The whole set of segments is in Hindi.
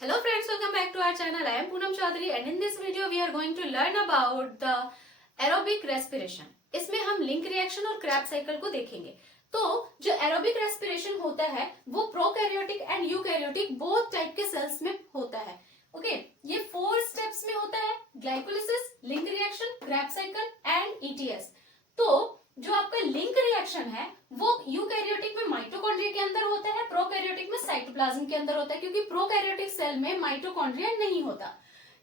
Hello friends, welcome back to our channel. I am Poonam Chaudhary and in this video we are going to learn about the aerobic respiration. इसमें हम लिंक रिएक्शन और क्रैब साइकिल को देखेंगे। तो जो एरोबिक रेस्पिरेशन होता है वो prokaryotic and eukaryotic both type के सेल्स में होता है। ओके, ये 4 स्टेप्स में होता है: glycolysis, link reaction, Krebs cycle and ETS. तो जो आपका लिंक रिएक्शन है वो यूकैरियोटिक में माइटोकॉन्ड्रिया के अंदर होता है, प्रोकैरियोटिक में साइटोप्लाज्म के अंदर होता है, क्योंकि प्रोकैरियोटिक सेल में माइटोकॉन्ड्रिया नहीं होता।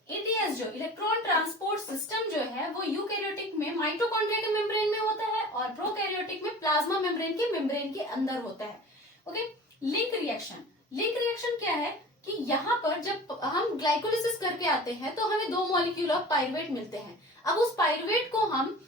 ईटीएस जो इलेक्ट्रॉन ट्रांसपोर्ट सिस्टम जो है वो यूकैरियोटिक में माइटोकॉन्ड्रिया के मेम्ब्रेन में होता है और प्रोकैरियोटिक में प्लाज्मा मेम्ब्रेन के अंदर होता है। ओके, लिंक रिएक्शन क्या है कि यहाँ पर जब हम ग्लाइकोलिसिस करके आते हैं तो हमें 2 मॉलिक्यूल ऑफ पाइरुवेट मिलते हैं। अब उस पाइरुवेट को हम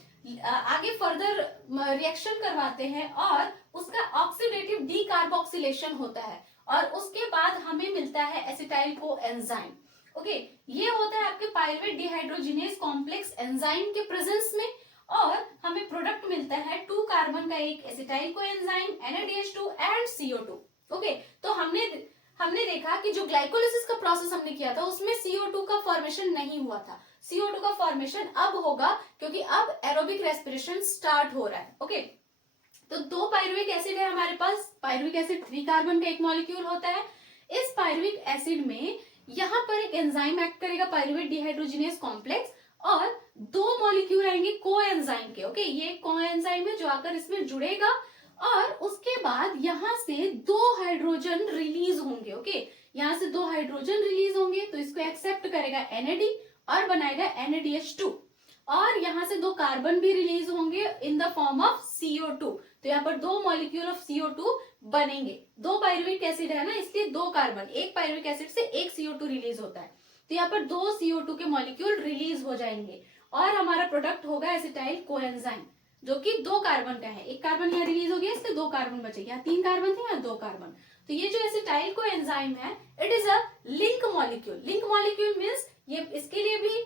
आगे फर्दर रिएक्शन करवाते हैं और उसका ऑक्सीडेटिव डीकार्बोक्सिलेशन होता है और उसके बाद हमें मिलता है एसिटाइल को एंजाइम। ओके, ये होता है आपके पाइरुवेट डिहाइड्रोजिनेज कॉम्प्लेक्स एंजाइम के प्रेजेंस में और हमें प्रोडक्ट मिलता है 2 कार्बन का एक acetyl co enzyme NADH2 and CO2। Okay, तो हमने देखा कि जो ग्लाइकोलिसिस का प्रोसेस हमने किया था उसमें CO2 का फॉर्मेशन नहीं हुआ था। CO2 का फॉर्मेशन अब होगा क्योंकि अब एरोबिक रेस्पिरेशन स्टार्ट हो रहा है। ओके, तो 2 पाइरुविक एसिड है हमारे पास। पाइरुविक एसिड 3 कार्बन का एक मॉलिक्यूल होता है। इस पाइरुविक एसिड में यहाँ पर एक एंजाइम एक्ट करेगा, पाइरुवेट डिहाइड्रोजिनेज कॉम्प्लेक्स, और 2 मॉलिक्यूल आएंगे कोएंजाइम के। ओके, ये कोएंजाइम है जो आकर इसमें जुड़ेगा और उसके बाद यहाँ से 2 हाइड्रोजन रिलीज होंगे। ओके, यहाँ से 2 हाइड्रोजन रिलीज होंगे तो इसको एक्सेप्ट करेगा NAD और बनाएगा NADH2 और यहाँ से 2 कार्बन भी रिलीज होंगे in the form of CO2। तो यहाँ पर 2 मॉलिक्यूल ऑफ CO2 बनेंगे। 2 पाइरुविक एसिड है ना, इसलिए 2 कार्बन, एक पाइरुविक एसिड से एक CO2 रिलीज होता है। तो यहाँ पर 2 CO2 के मॉलिक्यूल रिलीज हो जाएंगे और हमारा प्रोडक्ट होगा एसिटाइल कोएंजाइम जो कि 2 कार्बन का है। एक कार्बन यहाँ रिलीज हो गया, इससे 2 कार्बन बचे। यहाँ 3 कार्बन थे, यहाँ 2 कार्बन। तो ये जो एसिटाइल कोएंजाइम है it is a link molecule. Link molecule means ये इसके लिए भी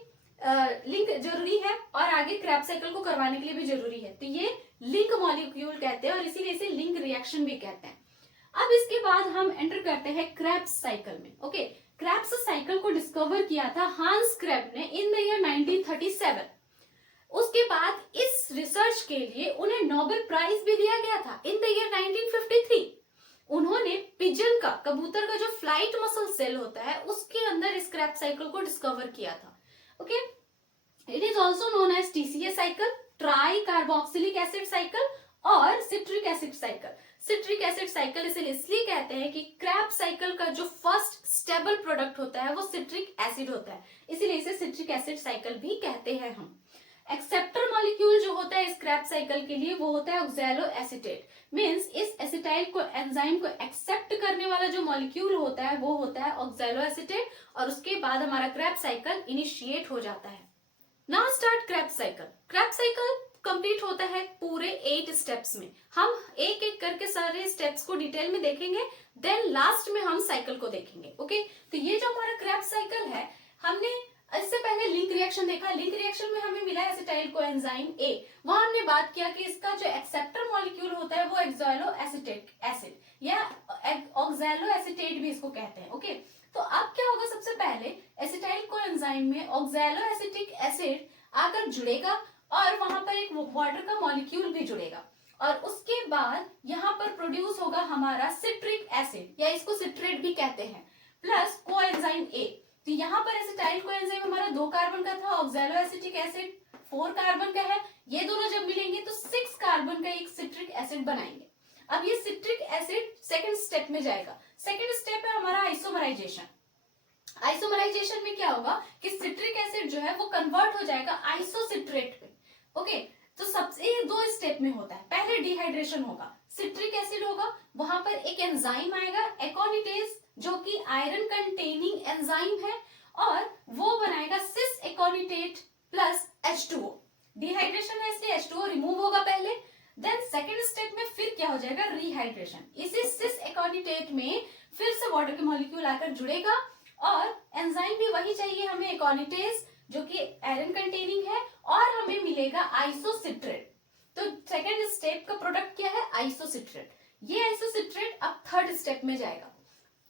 लिंक जरूरी है और आगे क्रैब साइकिल को करवाने के लिए भी जरूरी है। तो ये लिंक मॉलिक्यूल कहते हैं और इसीलिए इसे लिंक रिएक्शन भी कहते हैं। अब इसके बाद हम एंटर करते हैं क्रेब्स साइकिल में। ओके, क्रेब्स साइकिल को डिस्कवर किया था हांस क्रेब ने इन द ईयर 1937। उसके बाद इस रिसर्च के लिए उन्हें नोबेल प्राइज भी दिया गया था इन द ईयर 1953। उन्होंने पिजन का, कबूतर का जो फ्लाइट मसल सेल होता है उसके अंदर इस क्रैब साइकिल को डिस्कवर किया था। Okay, it is also known as TCA cycle, tri carboxylic acid cycle और citric acid cycle. Citric acid cycle इसे इसलिए कहते हैं कि क्रैब साइकिल का जो फर्स्ट स्टेबल प्रोडक्ट होता है वो सिट्रिक एसिड होता है, इसीलिए इसे सिट्रिक एसिड साइकिल भी कहते हैं हम। एक्सेप्टर मॉलिक्यूल जो होता है इस क्रैब साइकिल के लिए वो होता है ऑक्सैलो एसिटेट। मींस इस एसिटाइल को एंजाइम को एक्सेप्ट करने वाला जो मॉलिक्यूल होता है वो होता है ऑक्सैलो एसिटेट और उसके बाद हमारा क्रैब साइकिल इनिशिएट हो जाता है। Now start Krebs cycle. Krebs cycle complete होता है पूरे 8 स्टेप्स में। हम एक एक करके सारे स्टेप्स को डिटेल में देखेंगे, देन लास्ट में हम साइकिल को देखेंगे। ओके, तो ये जो हमारा क्रैब साइकिल है, हमने इससे पहले लिंक रिएक्शन देखा। लिंक रिएक्शन में हमें मिला एसिटाइल कोएंजाइम A। वहां हमने बात किया कि इसका जो एक्सेप्टर मॉलिक्यूल होता है वो एक्सोलो एसिटिक एसिड या ऑक्सैलो एसिटेट भी इसको कहते हैं। ओके, तो अब क्या होगा, सबसे पहले एसिटाइल कोएंजाइम में ऑक्सैलो एसिटिक एसिड आकर जुड़ेगा और वहां पर एक वाटर का मॉलिक्यूल भी जुड़ेगा और उसके बाद यहाँ पर प्रोड्यूस होगा हमारा सिट्रिक एसिड या इसको सिट्रेट भी कहते हैं, प्लस कोएंजाइम A। तो यहाँ पर एसिटाइल कोएंजाइम हमारा 2 कार्बन का था, ऑक्सैलो एसिटिक एसिड 4 कार्बन का है। ये दोनों जब मिलेंगे तो 6 कार्बन का एक सिट्रिक एसिड बनाएंगे। अब ये सिट्रिक एसिड सेकंड स्टेप में जाएगा। सेकंड स्टेप है हमारा आइसोमराइजेशन। आइसोमराइजेशन में क्या होगा कि सिट्रिक एसिड जो है वो कन्वर्ट हो जाएगा आइसोसिट्रेट पे। ओके, तो सबसे ये 2 स्टेप में होता है। पहले डिहाइड्रेशन होगा, सिट्रिक एसिड होगा, वहां पर एक एंजाइम आएगा एकोनिटेज जो कि आयरन कंटेनिंग एंजाइम है और वो बनाएगा सिस एकोनिटेट प्लस H2O। डिहाइड्रेशन है इसलिए H2O रिमूव होगा पहले। देन सेकेंड स्टेप में फिर क्या हो जाएगा, रिहाइड्रेशन। इसी सिस एकोनिटेट में फिर से वाटर के मॉलिक्यूल आकर जुड़ेगा और एंजाइम भी वही चाहिए हमें, एकोनिटेज जो कि आयरन कंटेनिंग है, और हमें मिलेगा आइसोसिट्रेट। तो सेकेंड स्टेप का प्रोडक्ट क्या है, आइसोसिट्रेट। ये आइसोसिट्रेट अब थर्ड स्टेप में जाएगा।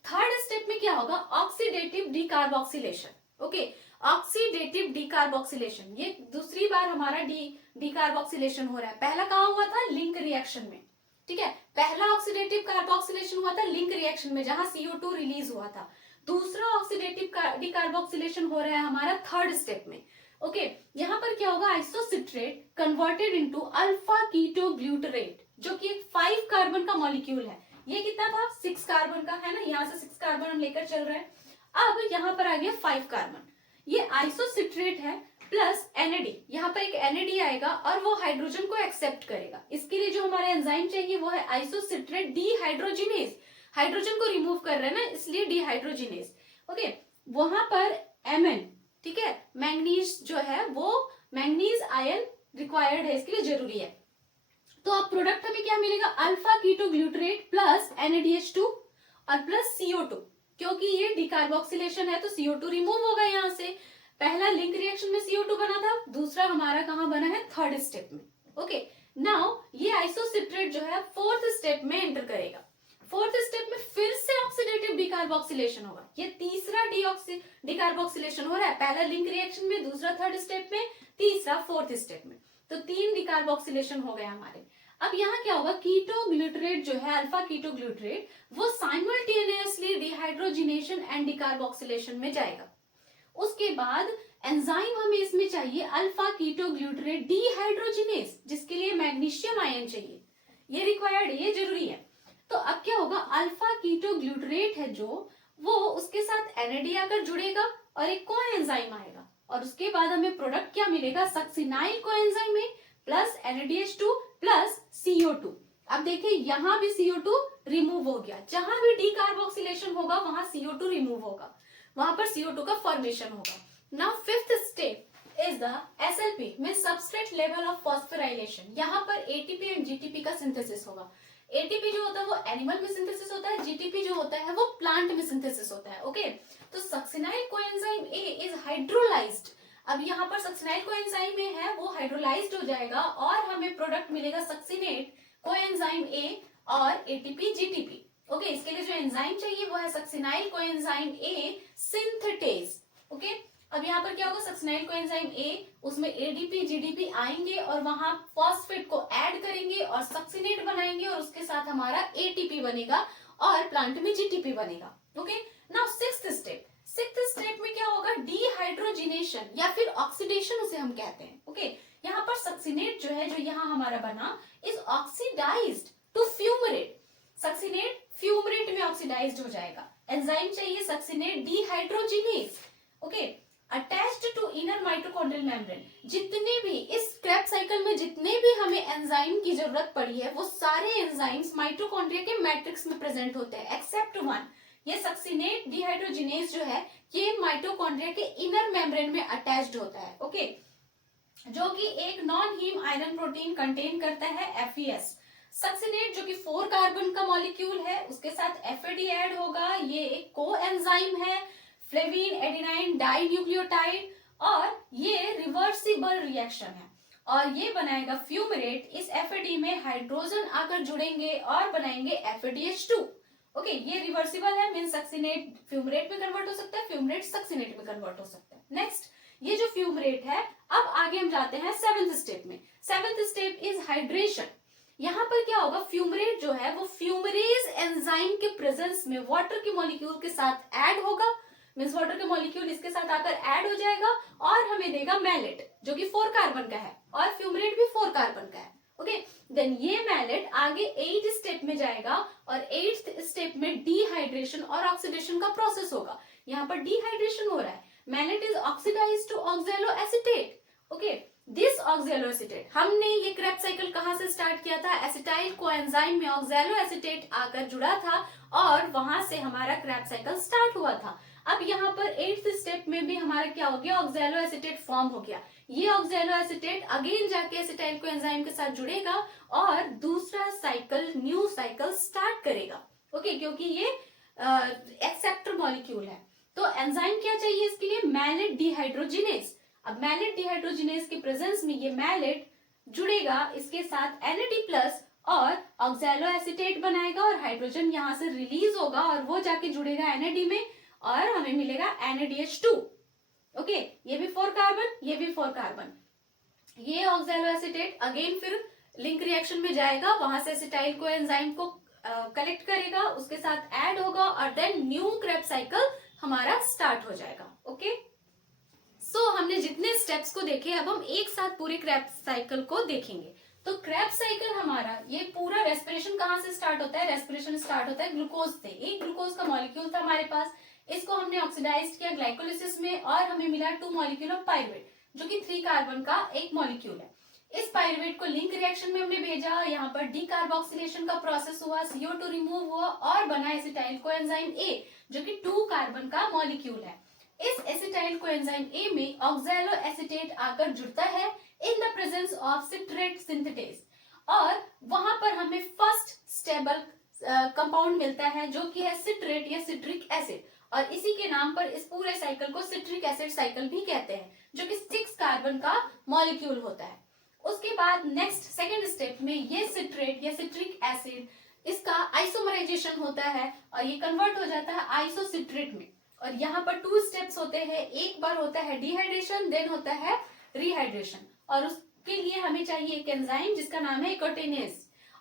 थर्ड स्टेप में क्या होगा, oxidative decarboxylation. Okay, oxidative decarboxylation, ये दूसरी बार हमारा डीकार्बोक्सिलेशन हो रहा है। पहला कहाँ हुआ था? लिंक रिएक्शन में। ठीक है, पहला ऑक्सीडेटिव कार्बोक्सिलेशन हुआ था लिंक रिएक्शन में जहां CO2 रिलीज हुआ था। दूसरा ऑक्सीडेटिव डीकार्बोक्सिलेशन हो रहा है हमारा थर्ड स्टेप में। ओके, यहाँ पर क्या होगा? Isocitrate converted into alpha keto glutarate, जो कि एक 5 कार्बन का मॉलिक्यूल है। ये कितना था? 6 कार्बन का, है ना? यहाँ से 6 कार्बन हम लेकर चल रहे हैं। अब यहाँ पर आ गया 5 कार्बन। ये आइसोसिट्रेट है प्लस NAD, यहाँ पर एक NAD आएगा और वो हाइड्रोजन को एक्सेप्ट करेगा। इसके लिए जो हमारा एंजाइम चाहिए वो है आइसोसिट्रेट डीहाइड्रोजिनेज। हाइड्रोजन को रिमूव कर रहे हैं ना, इसलिए डीहाइड्रोजिनेज। ओके, वहां पर Mn, ठीक है, मैंगनीज जो है वो मैंगनीज आयन रिक्वायर्ड है, इसके लिए जरूरी है। तो अब प्रोडक्ट हमें क्या मिलेगा? Alpha keto glutarate plus NADH2 और प्लस CO2। क्योंकि ये डीकार्बोक्सिलेशन है तो CO2 रिमूव होगा यहाँ से। पहला लिंक रिएक्शन में CO2 बना था, दूसरा हमारा कहाँ बना है? थर्ड स्टेप में। ओके, नाउ ये आइसोसिट्रेट जो है फोर्थ स्टेप में एंटर करेगा। फोर्थ स्टेप में फिर से ऑक्सीडेटिव डीकार्बोक्सिलेशन होगा। ये तीसरा डीकार्बोक्सिलेशन हो रहा है, पहला लिंक रिएक्शन में, दूसरा थर्ड स्टेप में, तीसरा फोर्थ स्टेप में। तो 3 डीकार्बोक्सिलेशन हो गए हमारे। अब यहाँ क्या होगा? कीटो ग्लूटरेट जो है, अल्फा कीटो ग्लूटरेट, वो साइमल्टेनियसली डिहाइड्रोजिनेशन एंड डीकार्बोक्सिलेशन में जाएगा। उसके बाद एंजाइम हमें इसमें चाहिए अल्फा कीटो ग्लूटरेट डीहाइड्रोजिनेज, जिसके लिए मैग्नीशियम आयन चाहिए। ये रिक्वायर्ड है, ये जरूरी है। तो अब क्या होगा? अल्फा कीटो ग्लूटरेट है जो, वो उसके साथ NAD आकर जुड़ेगा और एक कोएंजाइम आएगा और उसके बाद हमें प्रोडक्ट क्या मिलेगा? सक्सिनाइल कोएंजाइम में प्लस NADH2 प्लस CO2। अब देखिए यहाँ भी CO2 रिमूव हो गया। जहां भी डीकार्बोक्सिलेशन होगा वहां CO2 रिमूव होगा, वहां पर CO2 का फॉर्मेशन होगा। Now fifth step is the SLP mean substrate level of phosphorylation. यहाँ पर ATP एंड GTP का सिंथेसिस होगा। ATP जो होता है वो एनिमल में सिंथेसिस होता है, GTP जो होता है वो प्लांट में सिंथेसिस होता है। ओके, तो succinyl coenzyme A is hydrolysed. अब यहाँ पर सक्सिनाइल कोएंजाइम A है वो हाइड्रोलाइज्ड हो जाएगा और हमें प्रोडक्ट मिलेगा सक्सिनेट कोएंजाइम A और ATP GTP। ओके, इसके लिए जो एंजाइम चाहिए वो है succinyl coenzyme A synthetase. Okay, अब यहाँ पर क्या होगा? सक्सिनाइल कोएंजाइम A, उसमें ADP GDP आएंगे और वहां फॉस्फेट को ऐड करेंगे और सक्सिनेट बनाएंगे और उसके साथ हमारा ATP बनेगा और प्लांट में GTP बनेगा। ओके, नाउ सिक्स्थ स्टेप में क्या होगा? डीहाइड्रोजिनेशन या फिर ऑक्सीडेशन उसे हम कहते हैं। ओके, यहाँ पर सक्सिनेट जो है, जो यहाँ हमारा बना, is oxidised to fumarate. Succinate fumarate में ऑक्सीडाइज्ड हो जाएगा। एंजाइम चाहिए succinate dehydrogenase. Okay, attached to inner mitochondrial membrane. जितने भी इस क्रैब साइकिल में जितने भी हमें एंजाइम की जरूरत पड़ी है वो सारे एंजाइम्स माइटोकॉन्ड्रिया के मैट्रिक्स में प्रेजेंट होते हैं एक्सेप्ट वन। ये सक्सिनेट डीहाइड्रोजिनेज जो है ये माइटोकॉन्ड्रिया के इनर मेम्ब्रेन में अटैच्ड होता है। ओके, जो कि एक non haem iron protein contain करता है FES। सक्सिनेट जो कि 4 कार्बन का मॉलिक्यूल है, उसके साथ FAD ऐड होगा। ये एक कोएंजाइम है, फ्लेविन एडेनाइन डाई न्यूक्लियोटाइड, और ये रिवर्सिबल रिएक्शन है और ये बनाएगा फ्यूमरेट। इस FAD में हाइड्रोजन आकर जुड़ेंगे और बनाएंगे FADH2। ओके, ये रिवर्सिबल है, मीन सक्सिनेट फ्यूमरेट में कन्वर्ट हो सकता है, फ्यूमरेट सक्सिनेट में कन्वर्ट हो सकता है। नेक्स्ट, ये जो फ्यूमरेट है, अब आगे हम जाते हैं 7th स्टेप में। 7th step is hydration. यहाँ पर क्या होगा? फ्यूमरेट जो है वो फ्यूमरेज एंजाइम के प्रेजेंस में वाटर के मॉलिक्यूल के साथ ऐड होगा, मीन्स वाटर के मॉलिक्यूल इसके साथ आकर ऐड हो जाएगा और हमें देगा मैलेट जो कि 4 कार्बन का है और फ्यूमरेट भी 4 कार्बन का है। ओके, देन ये मैलेट आगे 8 स्टेप में जाएगा और 8th स्टेप में डिहाइड्रेशन और ऑक्सीडेशन का प्रोसेस होगा। यहाँ पर डिहाइड्रेशन हो रहा है, malate is oxidised to oxaloacetate. Okay, this oxaloacetate, हमने ये क्रैब साइकिल कहाँ से स्टार्ट किया था? एसिटाइल कोएंजाइम में ऑक्सैलो एसीटेट आकर जुड़ा था और वहां से हमारा क्रैब साइकिल स्टार्ट हुआ था। अब यहाँ पर 8th स्टेप में भी हमारा क्या हो गया? ऑक्सैलो एसीटेट फॉर्म हो गया। ये ऑक्सैलो एसीटेट अगेन जाके एसिटाइल कोएंजाइम के साथ जुड़ेगा और दूसरा साइकिल, न्यू साइकिल स्टार्ट करेगा। ओके, क्योंकि ये एक्सेप्टर मॉलिक्यूल है। तो एंजाइम क्या चाहिए इसके लिए? Malate dehydrogenase. अब मैलेट डिहाइड्रोजिनेज के प्रेजेंस में ये मैलेट जुड़ेगा इसके साथ NAD प्लस और ऑक्सैलो एसीटेट बनाएगा और हाइड्रोजन यहाँ से रिलीज होगा और वो जाके जुड़ेगा NAD में और हमें मिलेगा NADH2। ओके, ये भी 4 कार्बन, ये भी 4 कार्बन। ये ऑक्सैलो एसीटेट अगेन फिर लिंक रिएक्शन में जाएगा, वहां से एसिटाइल को एंजाइम को कलेक्ट करेगा, उसके साथ ऐड होगा और देन न्यू क्रेब्स साइकिल हमारा स्टार्ट हो जाएगा। ओके, सो हमने जितने स्टेप्स को देखे, अब हम एक साथ पूरे क्रेब्स साइकिल को देखेंगे। तो क्रेब्स साइकिल हमारा ये पूरा रेस्पिरेशन कहाँ से स्टार्ट होता है? रेस्पिरेशन स्टार्ट होता है ग्लूकोज से। एक ग्लूकोज का मॉलिक्यूल था हमारे पास, इसको हमने ऑक्सीडाइज किया ग्लाइकोलिसिस में और हमें मिला 2 मॉलिक्यूल ऑफ पायरुवेट, जो कि 3 कार्बन का एक मॉलिक्यूल है। इस पायरुवेट को लिंक रिएक्शन में हमने भेजा, यहाँ पर डीकार्बोक्सिलेशन का प्रोसेस हुआ, CO2 रिमूव हुआ और बना एसिटाइल कोएंजाइम A, जो कि 2 कार्बन का मॉलिक्यूल है। इस एसिटाइल कोएंजाइम A में ऑक्सैलो एसीटेट आकर जुड़ता है in the presence of citrate synthetase, और वहां पर हमें फर्स्ट स्टेबल कंपाउंड मिलता है जो कि है सिट्रेट या सिट्रिक एसिड, और इसी के नाम पर इस पूरे साइकिल को सिट्रिक एसिड साइकिल भी कहते हैं, जो कि 6 कार्बन का मॉलिक्यूल होता है। उसके बाद नेक्स्ट सेकेंड स्टेप में ये सिट्रेट या सिट्रिक एसिड, इसका आइसोमराइजेशन होता है और ये कन्वर्ट हो जाता है आइसोसिट्रेट में। और यहाँ पर 2 स्टेप्स होते हैं, एक बार होता है डिहाइड्रेशन, देन होता है रिहाइड्रेशन, और उसके लिए हमें चाहिए एक एंजाइम जिसका नाम है इकोटेनेज,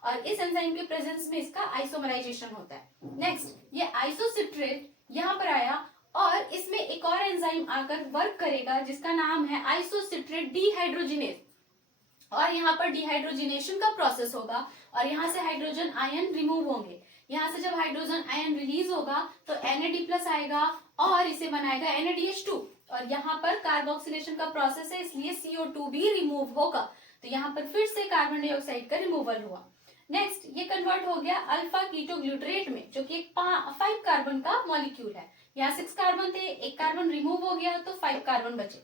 और इस एंजाइम के प्रेजेंस में इसका आइसोमराइजेशन होता है। नेक्स्ट ये आइसोसिट्रेट यहाँ पर आया और इसमें एक और एंजाइम आकर वर्क करेगा जिसका नाम है आइसोसिट्रेट डिहाइड्रोजिनेज, और यहाँ पर डिहाइड्रोजिनेशन का प्रोसेस होगा और यहाँ से हाइड्रोजन आयन रिमूव होंगे। यहाँ से जब हाइड्रोजन आयन रिलीज होगा तो NAD+ आएगा और इसे बनाएगा NADH2, और यहाँ पर कार्बोक्सिलेशन का प्रोसेस है इसलिए CO2 भी रिमूव होगा, तो यहाँ पर फिर से कार्बन डाइऑक्साइड का रिमूवल हुआ। नेक्स्ट ये कन्वर्ट हो गया अल्फा कीटोग्लूटरेट में, जो कि एक 5 कार्बन का मॉलिक्यूल है। यहाँ 6 कार्बन थे, एक कार्बन रिमूव हो गया तो 5 कार्बन बचे।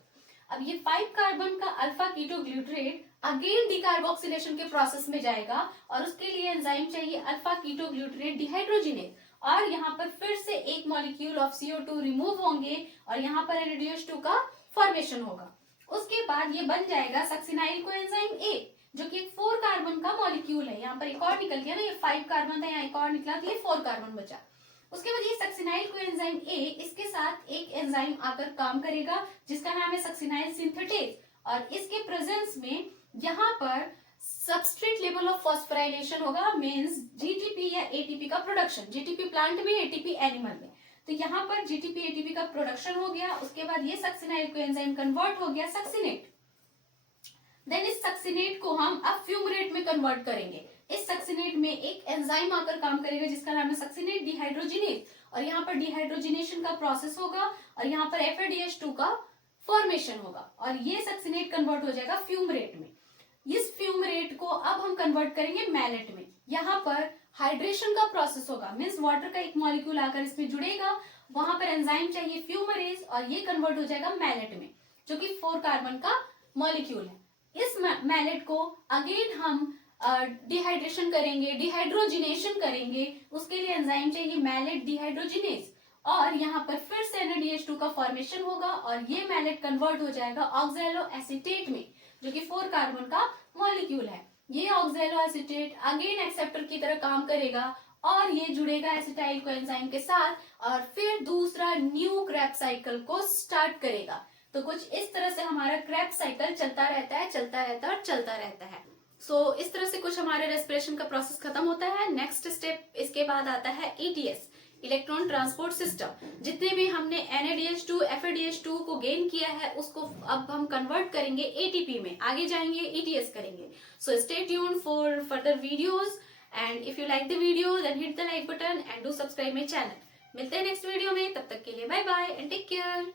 अब ये 5 कार्बन का अल्फा कीटोग्लूटरेट अगेन डिकार्बोक्सिलेशन के प्रोसेस में जाएगा और उसके लिए एंजाइम चाहिए अल्फा कीटोग्लूटरेट डिहाइड्रोजिनेज, और यहाँ पर फिर से एक मॉलिक्यूल ऑफ CO2 रिमूव होंगे और यहाँ पर NADH2 का फॉर्मेशन होगा। उसके बाद ये बन जाएगा सक्सिनाइल कोएंजाइम A, जो कि एक 4 कार्बन का मॉलिक्यूल है। यहाँ पर एक और निकल गया ना, ये 5 कार्बन था, यहाँ एक और निकला तो ये 4 कार्बन बचा। उसके बाद ये सक्सिनाइल कोएंजाइम A, इसके साथ एक एंजाइम आकर काम करेगा जिसका नाम है सक्सिनाइल सिंथेटेज, और इसके प्रेजेंस में यहाँ पर सबस्ट्रेट लेवल ऑफ फॉस्फोराइलेशन होगा, मींस GTP या ATP का प्रोडक्शन, GTP प्लांट में, ATP एनिमल में। तो यहाँ पर GTP ATP का प्रोडक्शन हो गया। उसके बाद ये सक्सिनाइल कोएंजाइम कन्वर्ट हो गया सक्सिनेट, देन इस सक्सिनेट को हम अब फ्यूमरेट में कन्वर्ट करेंगे। इस सक्सिनेट में एक एंजाइम आकर काम करेगा जिसका नाम है सक्सिनेट डिहाइड्रोजिनेज, और यहाँ पर डिहाइड्रोजिनेशन का प्रोसेस होगा और यहाँ पर FADH2 का फॉर्मेशन होगा, और ये सक्सिनेट कन्वर्ट हो जाएगा फ्यूमरेट में। इस फ्यूमरेट को अब हम कन्वर्ट करेंगे मैलेट में। यहाँ पर हाइड्रेशन का प्रोसेस होगा, मीन्स वाटर का एक मॉलिक्यूल आकर इसमें जुड़ेगा, वहां पर एंजाइम चाहिए फ्यूमरेज, और ये कन्वर्ट हो जाएगा मैलेट में, जो कि 4 कार्बन का मॉलिक्यूल है। इस मैलेट को अगेन हम डिहाइड्रेशन करेंगे, डिहाइड्रोजिनेशन करेंगे, उसके लिए एंजाइम चाहिए मैलेट डिहाइड्रोजिनेज, और यहाँ पर फिर से NADH2 का फॉर्मेशन होगा और ये मैलेट कन्वर्ट हो जाएगा ऑक्सैलो एसीटेट में, जो कि 4 कार्बन का मॉलिक्यूल है। ये ऑक्सैलो एसीटेट अगेन एक्सेप्टर की तरह काम करेगा और ये जुड़ेगा एसिटाइल कोएंजाइम के साथ और फिर दूसरा न्यू क्रेब्स साइकिल को स्टार्ट करेगा। तो कुछ इस तरह से हमारा क्रेब्स साइकिल चलता रहता है, चलता रहता है और चलता रहता है। सो इस तरह से कुछ हमारे रेस्पिरेशन का प्रोसेस खत्म होता है। नेक्स्ट स्टेप इसके बाद आता है ETS, इलेक्ट्रॉन ट्रांसपोर्ट सिस्टम। जितने भी हमने NADH2 FADH2 को गेन किया है उसको अब हम कन्वर्ट करेंगे ATP में, आगे जाएंगे ETS करेंगे। So stay tuned for further videos, and if you like the video then hit the like button and do subscribe my channel. मिलते हैं नेक्स्ट वीडियो में, तब तक के लिए bye bye and take care.